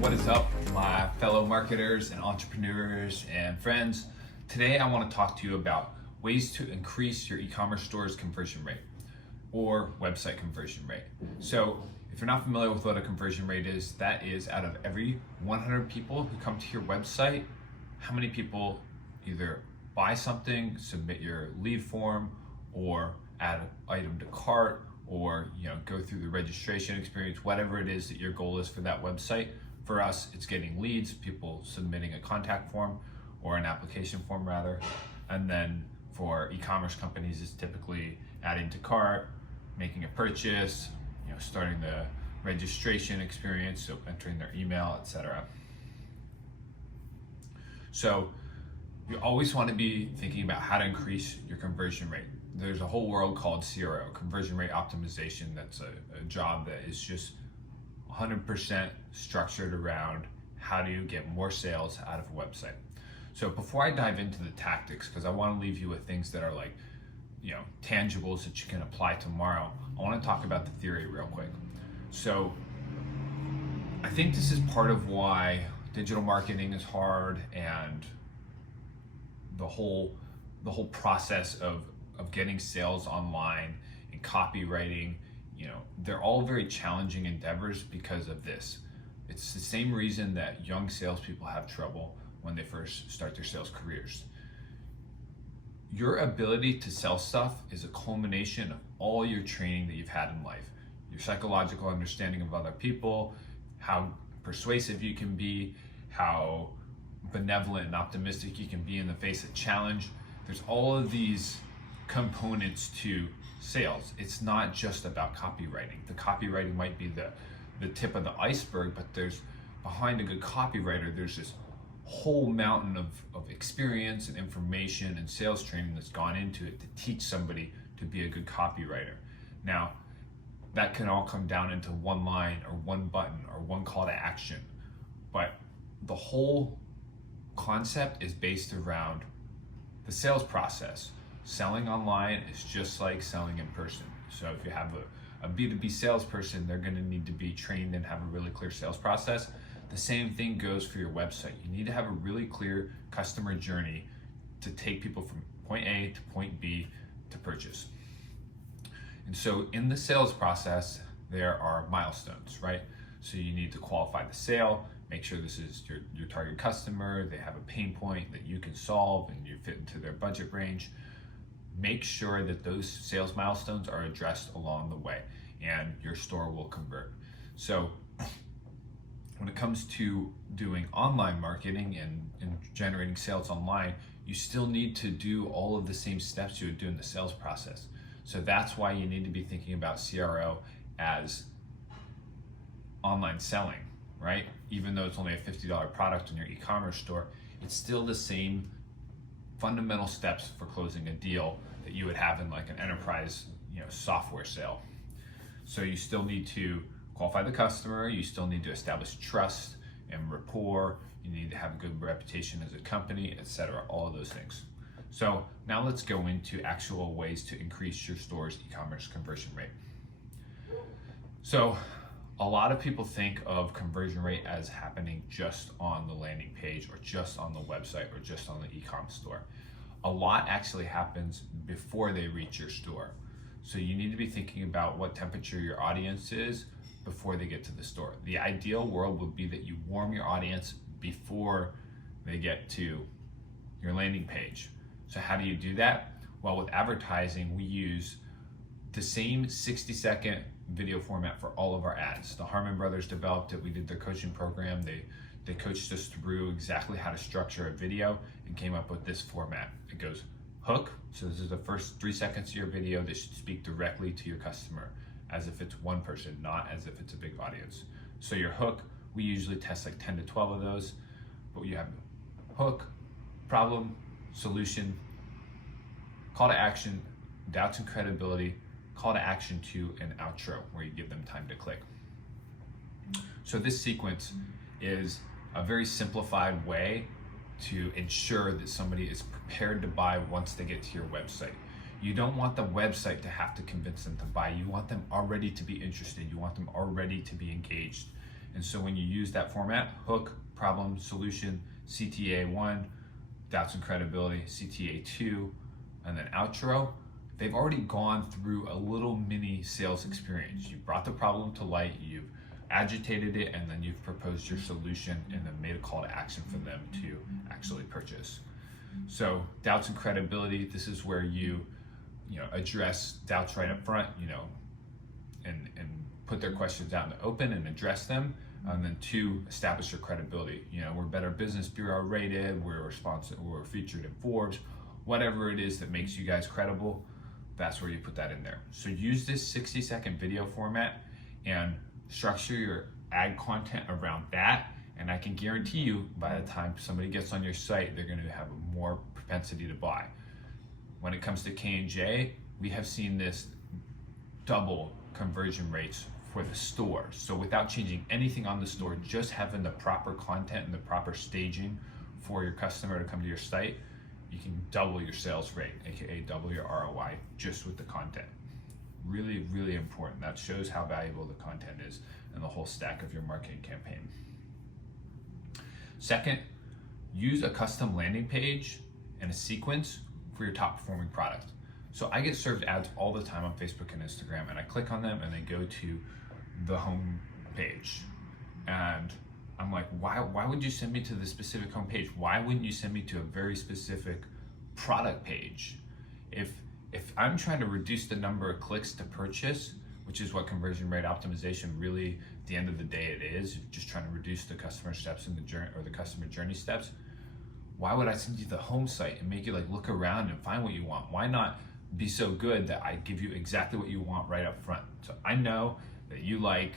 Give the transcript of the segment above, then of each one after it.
What is up, my fellow marketers and entrepreneurs and friends? Today I want to talk to you about ways to increase your e-commerce store's conversion rate or website conversion rate. So if you're not familiar with what a conversion rate is, that is out of every 100 people who come to your website, how many people either buy something, submit your lead form, or add an item to cart, or go through the registration experience, whatever it is that your goal is for that website. For us, it's getting leads, people submitting a contact form or an application form rather. And then for e-commerce companies, it's typically adding to cart, making a purchase, starting the registration experience, so entering their email, etc. So you always want to be thinking about how to increase your conversion rate. There's a whole world called CRO, conversion rate optimization. That's a job that is just 100% structured around how do you get more sales out of a website. So before I dive into the tactics, because I want to leave you with things that are like, tangibles that you can apply tomorrow, I want to talk about the theory real quick. So I think this is part of why digital marketing is hard, and the whole process of getting sales online and copywriting, they're all very challenging endeavors because of this. It's the same reason that young salespeople have trouble when they first start their sales careers. Your ability to sell stuff is a culmination of all your training that you've had in life. Your psychological understanding of other people, how persuasive you can be, how benevolent and optimistic you can be in the face of challenge. There's all of these components to sales. It's not just about copywriting. The copywriting might be the tip of the iceberg, but there's behind a good copywriter, there's this whole mountain of experience and information and sales training that's gone into it to teach somebody to be a good copywriter. Now, that can all come down into one line or one button or one call to action, but the whole concept is based around the sales process. Selling online is just like selling in person. So if you have a B2B salesperson, they're going to need to be trained and have a really clear sales process. The same thing goes for your website. You need to have a really clear customer journey to take people from point A to point B to purchase. And so in the sales process, there are milestones, right? So you need to qualify the sale, make sure this is your target customer, they have a pain point that you can solve and you fit into their budget range. Make sure that those sales milestones are addressed along the way, and your store will convert. So when it comes to doing online marketing and generating sales online, you still need to do all of the same steps you would do in the sales process. So that's why you need to be thinking about CRO as online selling, right? Even though it's only a $50 product in your e-commerce store, it's still the same fundamental steps for closing a deal that you would have in like an enterprise, software sale. So you still need to qualify the customer, you still need to establish trust and rapport, you need to have a good reputation as a company, etc., all of those things. So now let's go into actual ways to increase your store's e-commerce conversion rate. So a lot of people think of conversion rate as happening just on the landing page or just on the website or just on the e-com store. A lot actually happens before they reach your store. So you need to be thinking about what temperature your audience is before they get to the store. The ideal world would be that you warm your audience before they get to your landing page. So how do you do that? Well, with advertising, we use the same 60-second video format for all of our ads. The Harmon brothers developed it. We did their coaching program. They coached us through exactly how to structure a video and came up with this format. It goes hook. So this is the first 3 seconds of your video that should speak directly to your customer as if it's one person, not as if it's a big audience. So your hook, we usually test like 10 to 12 of those, but you have hook, problem, solution, call to action, doubts and credibility, call to action to an outro where you give them time to click. So this sequence is a very simplified way to ensure that somebody is prepared to buy once they get to your website. You don't want the website to have to convince them to buy. You want them already to be interested. You want them already to be engaged. And so when you use that format, hook, problem, solution, CTA1, doubts and credibility, CTA2, and then outro, they've already gone through a little mini sales experience. You brought the problem to light, you've agitated it, and then you've proposed your solution and then made a call to action for them to actually purchase. So doubts and credibility, this is where you address doubts right up front, and put their questions out in the open and address them. And then 2, establish your credibility. We're Better Business Bureau rated, we're featured in Forbes, whatever it is that makes you guys credible, that's where you put that in there. So use this 60-second video format and structure your ad content around that. And I can guarantee you by the time somebody gets on your site, they're going to have more propensity to buy. When it comes to K&J, we have seen this double conversion rates for the store. So without changing anything on the store, just having the proper content and the proper staging for your customer to come to your site, you can double your sales rate, aka double your ROI, just with the content. Really, really important. That shows how valuable the content is and the whole stack of your marketing campaign. Second, use a custom landing page and a sequence for your top performing product. So I get served ads all the time on Facebook and Instagram, and I click on them and they go to the home page. And I'm like, why would you send me to the specific home page? Why wouldn't you send me to a very specific product page? If I'm trying to reduce the number of clicks to purchase, which is what conversion rate optimization really, at the end of the day, it is, just trying to reduce the customer steps in the journey, or the customer journey steps. Why would I send you to the home site and make you look around and find what you want? Why not be so good that I give you exactly what you want right up front? So I know that you like,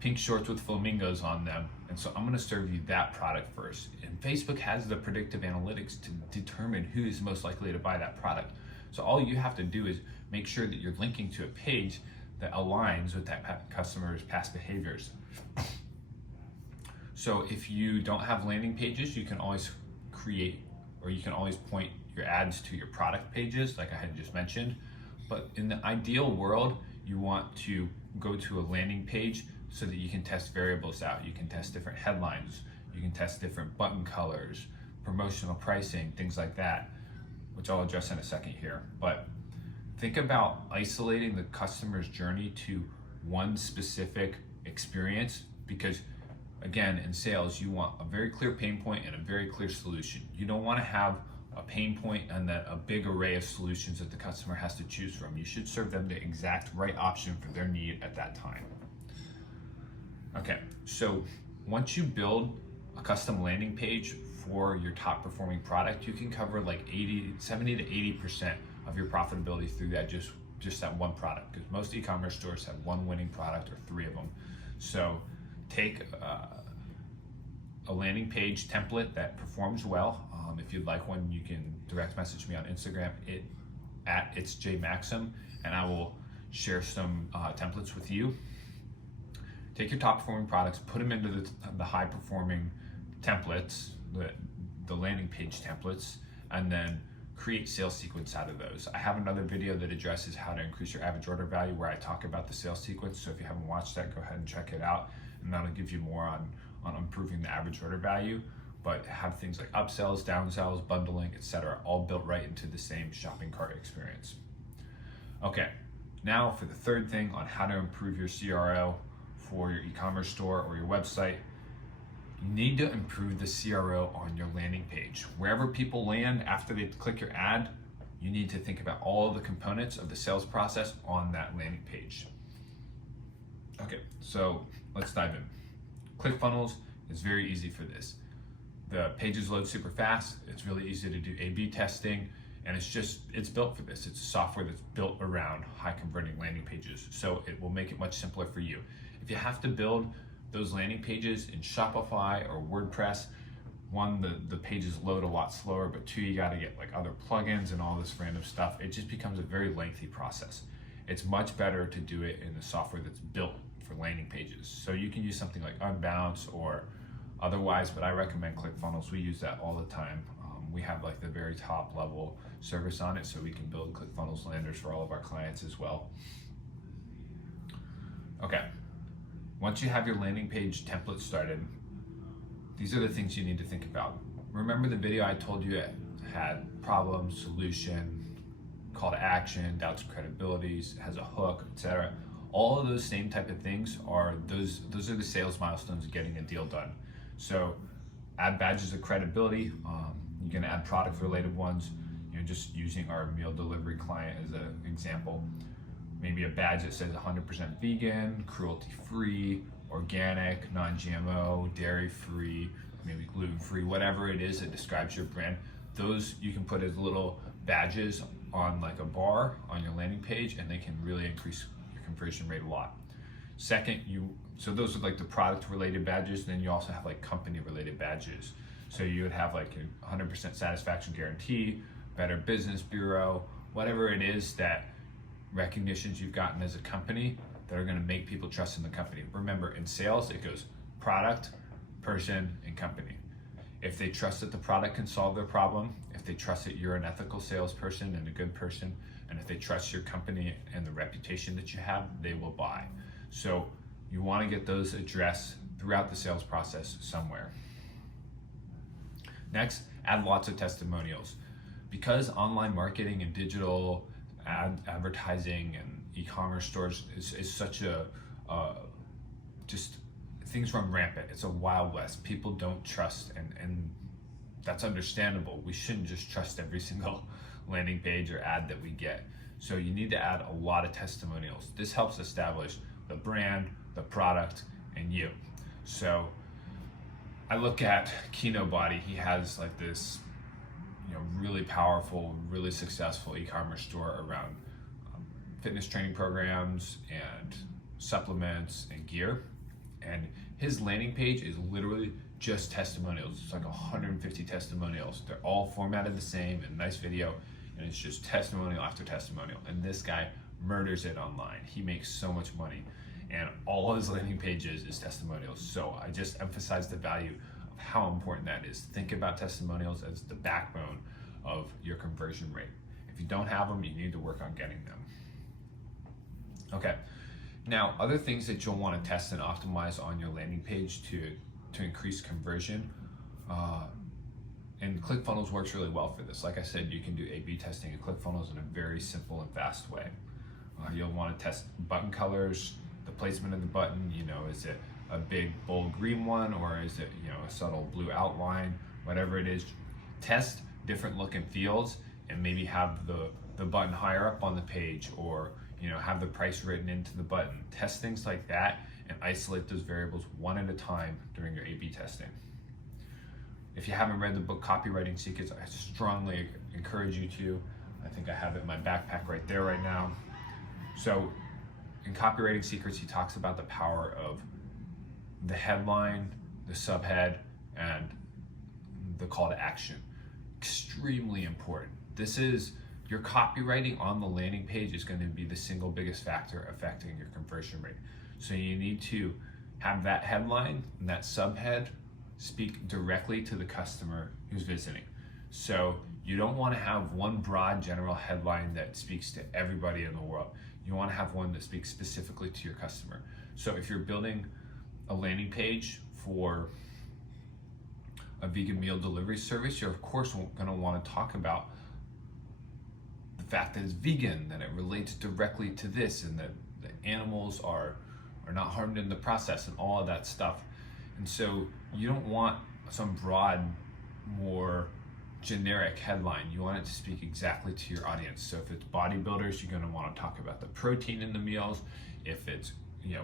pink shorts with flamingos on them, and so I'm going to serve you that product first. And Facebook has the predictive analytics to determine who is most likely to buy that product. So all you have to do is make sure that you're linking to a page that aligns with that customer's past behaviors. So if you don't have landing pages, you can always create, or you can always point your ads to your product pages, like I had just mentioned. But in the ideal world, you want to go to a landing page so that you can test variables out. You can test different headlines, you can test different button colors, promotional pricing, things like that, which I'll address in a second here. But think about isolating the customer's journey to one specific experience, because again, in sales, you want a very clear pain point and a very clear solution. You don't want to have a pain point and then a big array of solutions that the customer has to choose from. You should serve them the exact right option for their need at that time. Okay, so once you build a custom landing page for your top performing product, you can cover 70 to 80% of your profitability through that, just that one product, because most e-commerce stores have one winning product or 3 of them. So take a landing page template that performs well. If you'd like one, you can direct message me on Instagram at itsjmaxim, and I will share some templates with you. Take your top performing products, put them into the high performing templates, the landing page templates, and then create sales sequence out of those. I have another video that addresses how to increase your average order value, where I talk about the sales sequence. So if you haven't watched that, go ahead and check it out, and that'll give you more on improving the average order value. But have things like upsells, downsells, bundling, etc., all built right into the same shopping cart experience. Okay, now for the third thing on how to improve your CRO for your e-commerce store or your website. You need to improve the CRO on your landing page. Wherever people land after they click your ad, you need to think about all of the components of the sales process on that landing page. Okay, so let's dive in. ClickFunnels is very easy for this. The pages load super fast. It's really easy to do A/B testing, and it's built for this. It's a software that's built around high converting landing pages, so it will make it much simpler for you. If you have to build those landing pages in Shopify or WordPress, one, the pages load a lot slower, but 2, you got to get other plugins and all this random stuff. It just becomes a very lengthy process. It's much better to do it in the software that's built for landing pages. So you can use something like Unbounce or otherwise, but I recommend ClickFunnels. We use that all the time. We have the very top level service on it, so we can build ClickFunnels landers for all of our clients as well. Okay, Once you have your landing page template started, these are the things you need to think about. Remember the video I told you it had problem, solution, call to action, doubts and credibilities, has a hook, etc. All of those same type of things are those are the sales milestones of getting a deal done. So add badges of credibility. You can add product related ones. Just using our meal delivery client as an example. Maybe a badge that says 100% vegan, cruelty free, organic, non-GMO, dairy free, maybe gluten free, whatever it is that describes your brand. Those you can put as little badges on like a bar on your landing page, and they can really increase your conversion rate a lot. Second, so those are like the product related badges. Then you also have like company related badges. So you would have like a 100% satisfaction guarantee, Better Business Bureau, whatever it is that recognitions you've gotten as a company that are going to make people trust in the company. Remember, in sales, it goes product, person, and company. If they trust that the product can solve their problem, if they trust that you're an ethical salesperson and a good person, and if they trust your company and the reputation that you have, they will buy. So you want to get those addressed throughout the sales process somewhere. Next, add lots of testimonials. Because online marketing and digital advertising and e-commerce stores is such just things run rampant. It's a wild west. People don't trust, and that's understandable. We shouldn't just trust every single landing page or ad that we get. So you need to add a lot of testimonials. This helps establish the brand, the product, and you. So I look at Kino Body. He has like this, really powerful, really successful e-commerce store around fitness training programs and supplements and gear. And his landing page is literally just testimonials. It's like 150 testimonials. They're all formatted the same in a nice video, and it's just testimonial after testimonial. And this guy murders it online. He makes so much money, and all of his landing pages is testimonials. So I just emphasize the value of how important that is. Think about testimonials as the backbone of your conversion rate. If you don't have them, you need to work on getting them. Okay. Now, other things that you'll want to test and optimize on your landing page to increase conversion, and ClickFunnels works really well for this. Like I said, you can do A/B testing in ClickFunnels in a very simple and fast way. You'll want to test button colors, the placement of the button. Is it a big bold green one, or is it a subtle blue outline? Whatever it is, test different look and feels, and maybe have the button higher up on the page, or have the price written into the button. Test things like that and isolate those variables one at a time during your A/B testing. If you haven't read the book Copywriting Secrets, I strongly encourage you to. I think I have it in my backpack right there right now. So in Copywriting Secrets, he talks about the power of the headline, the subhead, and the call to action. Extremely important. This is your copywriting on the landing page is going to be the single biggest factor affecting your conversion rate. So you need to have that headline and that subhead speak directly to the customer who's visiting. So you don't want to have one broad general headline that speaks to everybody in the world. You want to have one that speaks specifically to your customer. So if you're building a landing page for a vegan meal delivery service, you're of course going to want to talk about the fact that it's vegan, that it relates directly to this, and that the animals are not harmed in the process, and all of that stuff. And so you don't want some broad, more generic headline. You want it to speak exactly to your audience. So if it's bodybuilders, you're going to want to talk about the protein in the meals. If it's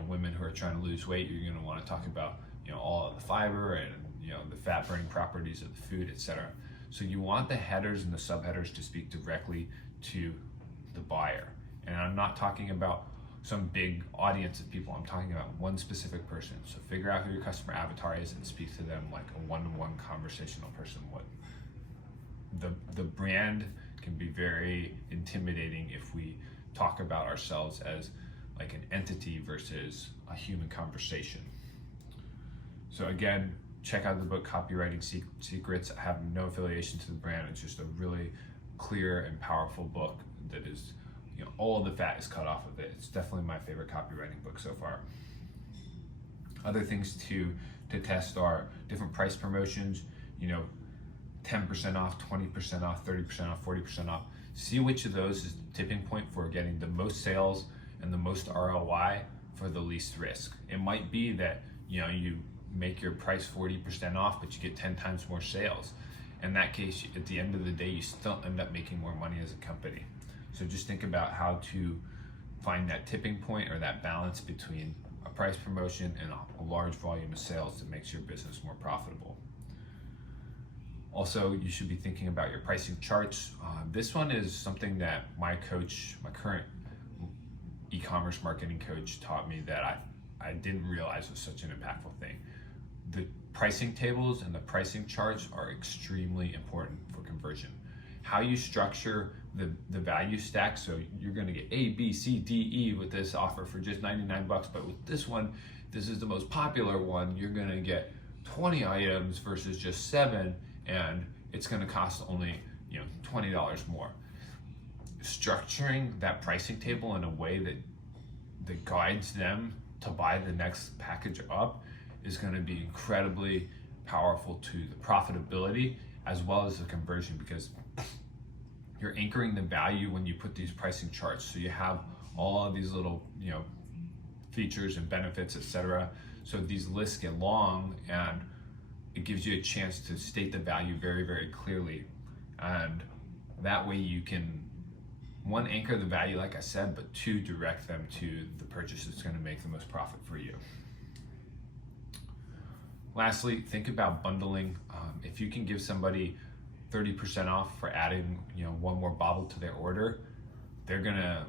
women who are trying to lose weight, you're going to want to talk about all of the fiber and the fat burning properties of the food, etc. So you want the headers and the subheaders to speak directly to the buyer. And I'm not talking about some big audience of people. I'm talking about one specific person. So figure out who your customer avatar is and speak to them like a one-to-one conversational person would. The brand can be very intimidating if we talk about ourselves as like an entity versus a human conversation. So again, check out the book Copywriting Secrets. I have no affiliation to the brand. It's just a really clear and powerful book that is, all of the fat is cut off of it. It's definitely my favorite copywriting book so far. Other things to test are different price promotions, 10% off, 20% off, 30% off, 40% off. See which of those is the tipping point for getting the most sales and the most ROI for the least risk. It might be that you make your price 40% off, but you get 10 times more sales. In that case, at the end of the day, you still end up making more money as a company. So just think about how to find that tipping point or that balance between a price promotion and a large volume of sales that makes your business more profitable. Also, you should be thinking about your pricing charts. This one is something that my current e-commerce marketing coach taught me that I didn't realize was such an impactful thing. The pricing tables and the pricing charts are extremely important for conversion. How you structure the value stack, so you're gonna get A, B, C, D, E with this offer for just 99 bucks, but with this one, this is the most popular one, you're gonna get 20 items versus just 7, and it's gonna cost only $20 more. Structuring that pricing table in a way that guides them to buy the next package up is going to be incredibly powerful to the profitability as well as the conversion, because you're anchoring the value when you put these pricing charts. So you have all of these little features and benefits, etc. So these lists get long, and it gives you a chance to state the value very, very clearly, and that way you can, one, anchor the value like I said, but two, direct them to the purchase that's going to make the most profit for you. Lastly, think about bundling. If you can give somebody 30% off for adding one more bottle to their order, they're gonna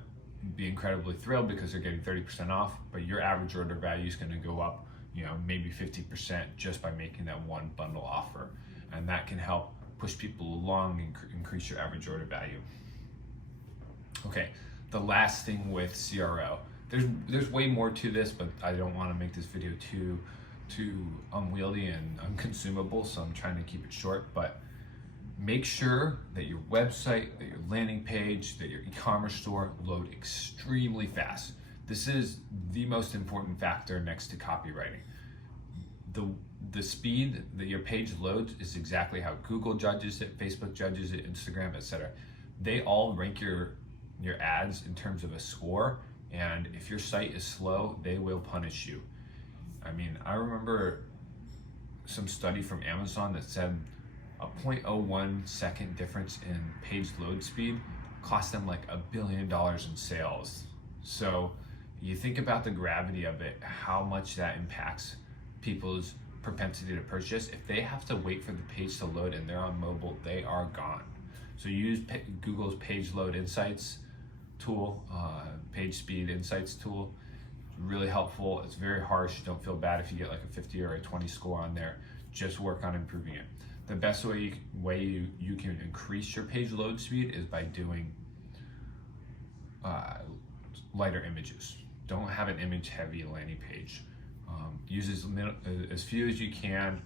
be incredibly thrilled because they're getting 30% off, but your average order value is going to go up maybe 50% just by making that one bundle offer, and that can help push people along and increase your average order value. Okay, the last thing with CRO, there's way more to this, but I don't want to make this video too unwieldy and unconsumable, so I'm trying to keep it short. But make sure that your website, that your landing page, that your e-commerce store load extremely fast. This is the most important factor next to copywriting. The speed that your page loads is exactly how Google judges it, Facebook judges it, Instagram, etc. They all rank your ads in terms of a score, and if your site is slow, they will punish you. I mean, I remember some study from Amazon that said a 0.01 second difference in page load speed cost them like $1 billion in sales. So you think about the gravity of it, how much that impacts people's propensity to purchase. If they have to wait for the page to load and they're on mobile, they are gone. So use Google's page load insights tool, page speed insights tool. It's really helpful. It's very harsh. Don't feel bad if you get like a 50 or a 20 score on there. Just work on improving it. The best way you can increase your page load speed is by doing lighter images. Don't have an image heavy landing page. Use as few as you can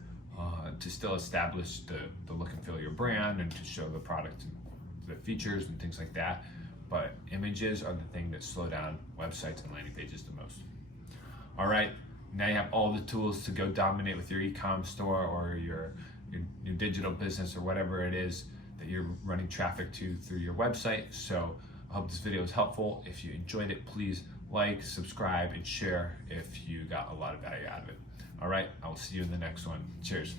to still establish the look and feel of your brand and to show the product and the features and things like that. But images are the thing that slow down websites and landing pages the most. All right, now you have all the tools to go dominate with your e-com store or your digital business or whatever it is that you're running traffic to through your website. So I hope this video was helpful. If you enjoyed it, please like, subscribe, and share if you got a lot of value out of it. All right, I will see you in the next one. Cheers.